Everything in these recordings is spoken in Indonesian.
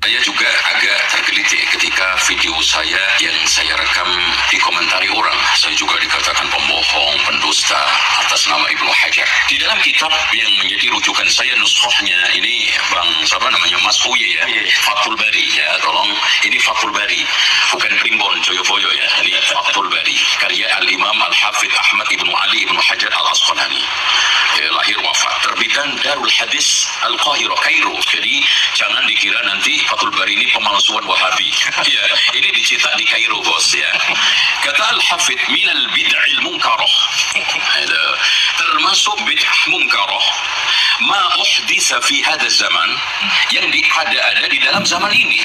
Saya juga agak tergelitik ketika video saya yang saya rekam dikomentari orang. Saya juga dikatakan pembohong, pendusta atas nama Ibnu Hajar. Di dalam kitab yang menjadi rujukan saya nuskhahnya ini Bang siapa namanya Mas Uye ya, Fathul Bari ya, tolong ini Fathul Bari, bukan Primbon Joyoboyo ya, ini Fathul Bari karya Al-Imam Al-Hafidh Ahmad Ibnu Ali Ibnu Hajar Al-Asqalani. Lahir wafat terbitan Darul Hadis Al-Qahira Kairo. Jadi jangan dikira nanti Fathul Bari ini pemalsuan Wahabi. Ya, ini dicetak di Kairo bos ya. Kata Al-Hafidh minal bid'il munkarah. Termasuk bid'ah munkarah ma uhdisa fi hadha zaman, yang ada di dalam zaman ini.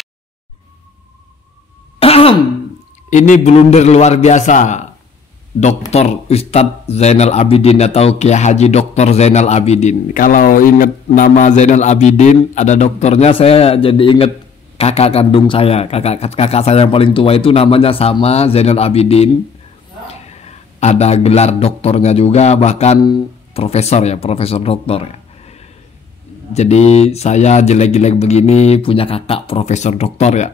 Ini blunder luar biasa. Dr. Ustadz Zainal Abidin atau Kiai Haji Dr. Zainal Abidin. Kalau ingat nama Zainal Abidin, ada dokternya, saya jadi ingat kakak kandung saya. Kakak saya yang paling tua itu namanya sama, Zainal Abidin. Ada gelar doktornya juga, bahkan profesor ya, profesor doktor ya. Jadi saya jelek-jelek begini punya kakak profesor doktor ya.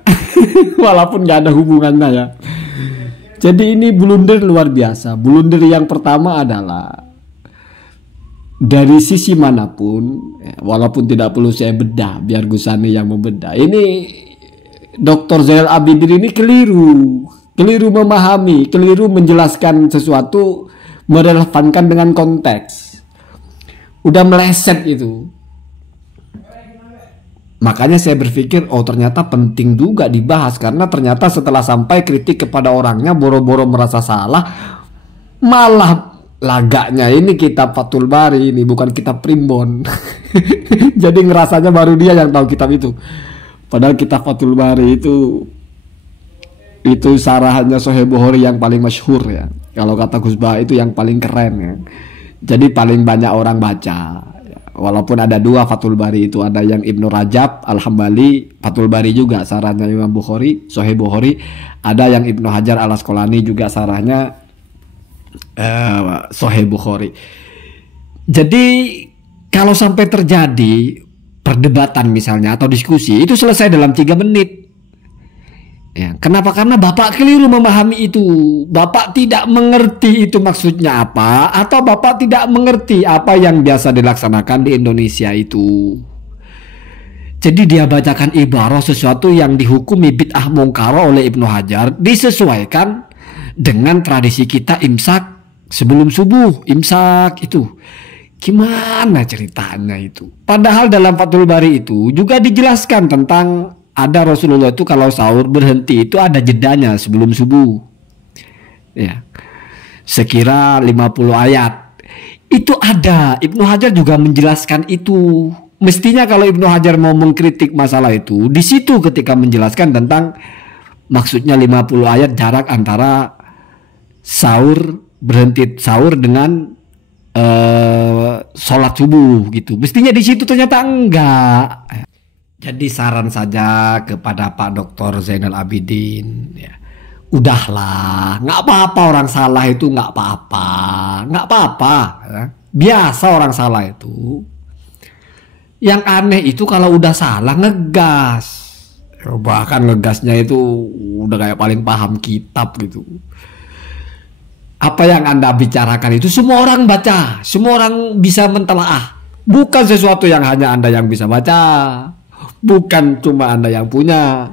Walaupun gak ada hubungannya ya. Jadi ini blunder luar biasa. Blunder yang pertama adalah dari sisi manapun, walaupun tidak perlu saya bedah, biar Gusani yang membedah. Ini Dr. Zainal Abidin ini keliru memahami, keliru menjelaskan sesuatu, merelevankan dengan konteks. Udah meleset itu. Makanya saya berpikir, oh ternyata penting juga dibahas, karena ternyata setelah sampai kritik kepada orangnya boro-boro merasa salah, malah lagaknya ini kitab Fathul Bari, ini bukan kitab Primbon. Jadi ngerasanya baru dia yang tahu kitab itu. Padahal kitab Fathul Bari itu sarahannya Sahih Bukhari yang paling masyhur ya. Kalau kata Gus Bah itu yang paling keren ya. Jadi paling banyak orang baca. Walaupun ada dua Fathul Bari itu, ada yang Ibnu Rajab Al-Hambali Fathul Bari juga sarahnya Imam Bukhari, Sahih Bukhari. Ada yang Ibnu Hajar Al-Asqalani juga sarahnya Sahih Bukhari. Jadi kalau sampai terjadi perdebatan misalnya atau diskusi, itu selesai dalam 3 menit. Ya, kenapa? Karena Bapak keliru memahami itu. Bapak tidak mengerti itu maksudnya apa, atau Bapak tidak mengerti apa yang biasa dilaksanakan di Indonesia itu. Jadi dia bacakan ibarah sesuatu yang dihukumi bid'ah mungkarah oleh Ibnu Hajar, disesuaikan dengan tradisi kita imsak sebelum subuh, imsak itu. Gimana ceritanya itu? Padahal dalam Fathul Bari itu juga dijelaskan tentang ada Rasulullah itu kalau sahur berhenti itu ada jedanya sebelum subuh ya, sekira 50 ayat itu ada. Ibnu Hajar juga menjelaskan itu. Mestinya kalau Ibnu Hajar mau mengkritik masalah itu, di situ ketika menjelaskan tentang maksudnya 50 ayat jarak antara sahur, berhenti sahur dengan sholat subuh gitu. Mestinya di situ, ternyata enggak. Jadi saran saja kepada Pak Dr. Zainal Abidin ya, udahlah, nggak apa-apa orang salah itu, nggak apa-apa ya. Biasa orang salah itu. Yang aneh itu kalau udah salah ngegas, bahkan ngegasnya itu udah kayak paling paham kitab gitu. Apa yang Anda bicarakan itu semua orang baca, semua orang bisa mentelaah, bukan sesuatu yang hanya Anda yang bisa baca. Bukan cuma Anda yang punya.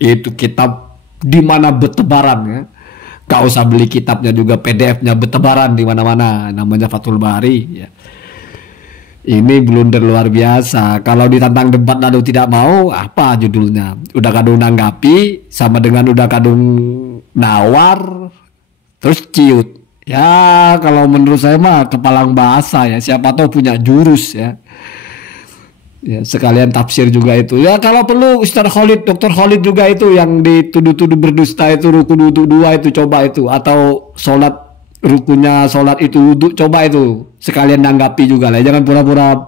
Itu kitab di mana bertebaran ya. Gak usah beli kitabnya juga, PDF-nya bertebaran di mana-mana. Namanya Fathul Bari ya. Ini blunder luar biasa. Kalau ditantang debat lalu tidak mau, apa judulnya? Udah kadung nanggapi sama dengan udah kadung nawar terus ciut. Ya kalau menurut saya mah kepalang bahasa ya. Siapa tahu punya jurus ya. Ya, sekalian tafsir juga itu. Ya kalau perlu Ustaz Khalid, Dr. Khalid juga itu yang dituduh-tuduh berdusta itu, rukun wudu 2 itu coba itu, atau sholat rukunnya sholat itu wudu, coba itu sekalian nanggapi juga lah. Jangan pura-pura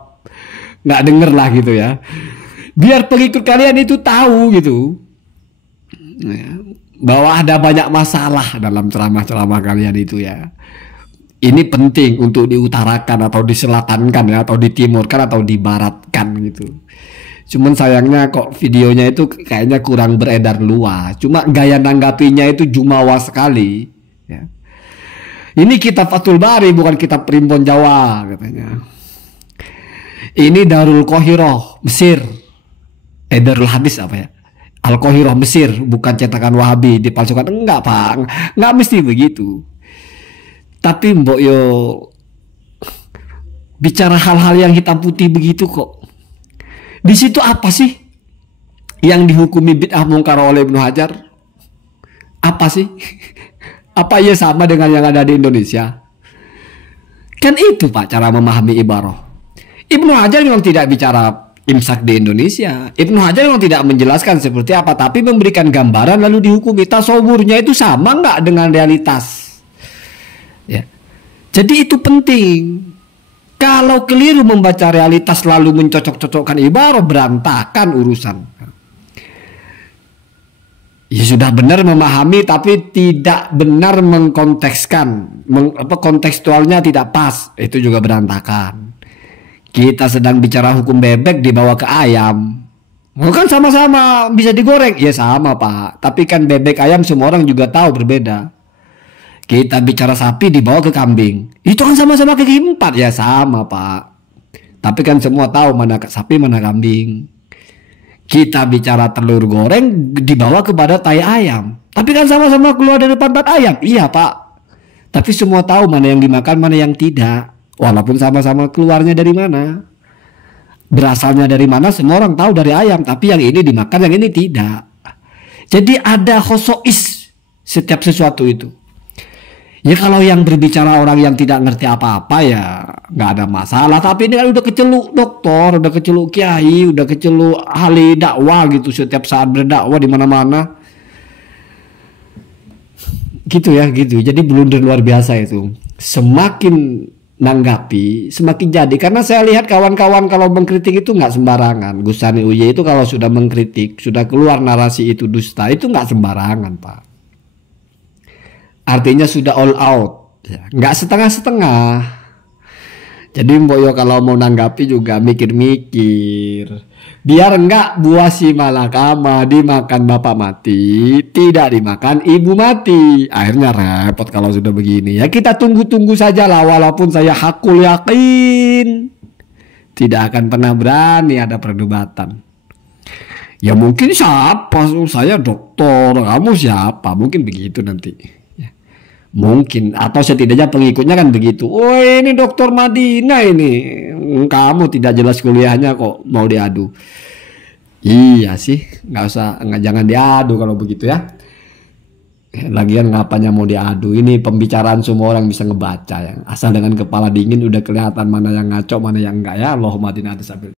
nggak denger lah gitu ya. Biar pengikut kalian itu tahu gitu ya, bahwa ada banyak masalah dalam ceramah-ceramah kalian itu ya. Ini penting untuk diutarakan atau diselatankan ya, atau ditimurkan atau dibaratkan gitu. Cuman sayangnya kok videonya itu kayaknya kurang beredar luas. Cuma gaya nanggapinya itu jumawa sekali. Ya. Ini kitab Fathul Bari bukan kitab Primbon Jawa katanya. Ini Darul Qohiroh Mesir. Darul Hadis apa ya? Al-Qohiroh Mesir, bukan cetakan Wahabi dipalsukan. Enggak Pak, enggak mesti begitu. Tapi mbok yo bicara hal-hal yang hitam putih begitu kok. Di situ apa sih yang dihukumi bid'ah mungkar oleh Ibnu Hajar? Apa sih? Apa ia sama dengan yang ada di Indonesia? Kan itu Pak cara memahami ibarah. Ibnu Hajar memang tidak bicara imsak di Indonesia. Ibnu Hajar memang tidak menjelaskan seperti apa, tapi memberikan gambaran lalu dihukumi. Tasawurnya itu sama nggak dengan realitas? Ya. Jadi itu penting. Kalau keliru membaca realitas lalu mencocok-cocokkan ibarah, berantakan urusan. Ya sudah benar memahami tapi tidak benar mengkontekskan, kontekstualnya tidak pas, itu juga berantakan. Kita sedang bicara hukum bebek dibawa ke ayam. Kan sama-sama bisa digoreng. Ya sama Pak. Tapi kan bebek ayam semua orang juga tahu berbeda. Kita bicara sapi dibawa ke kambing. Itu kan sama-sama kaki empat. Ya sama Pak. Tapi kan semua tahu mana sapi mana kambing. Kita bicara telur goreng dibawa kepada tai ayam. Tapi kan sama-sama keluar dari pantat ayam. Iya Pak. Tapi semua tahu mana yang dimakan mana yang tidak. Walaupun sama-sama keluarnya dari mana, berasalnya dari mana, semua orang tahu dari ayam. Tapi yang ini dimakan, yang ini tidak. Jadi ada khosois setiap sesuatu itu. Ya kalau yang berbicara orang yang tidak ngerti apa-apa ya nggak ada masalah. Tapi ini kan udah keceluk dokter, udah keceluk kiai, udah keceluk ahli dakwah gitu. Setiap saat berdakwah di mana-mana. Gitu ya, gitu. Jadi blunder luar biasa itu. Semakin nanggapi semakin jadi, karena saya lihat kawan-kawan kalau mengkritik itu nggak sembarangan. Gus Sani Uye itu kalau sudah mengkritik, sudah keluar narasi itu dusta, itu nggak sembarangan Pak. Artinya sudah all out, ya, nggak setengah-setengah. Jadi Mboyo kalau mau nanggapi juga mikir-mikir, biar enggak buah si malakama dimakan bapak mati, tidak dimakan ibu mati. Akhirnya repot kalau sudah begini. Ya kita tunggu-tunggu saja lah, walaupun saya hakul yakin tidak akan pernah berani ada perdebatan. Ya mungkin siapa, saya dokter, kamu siapa, mungkin begitu nanti. Mungkin, atau setidaknya pengikutnya kan begitu. Oh ini dokter Madinah ini, kamu tidak jelas kuliahnya kok mau diadu. Iya sih, jangan diadu kalau begitu ya. Lagian ngapanya mau diadu? Ini pembicaraan semua orang bisa ngebaca ya. Asal dengan kepala dingin udah kelihatan mana yang ngaco mana yang enggak ya. Allahumma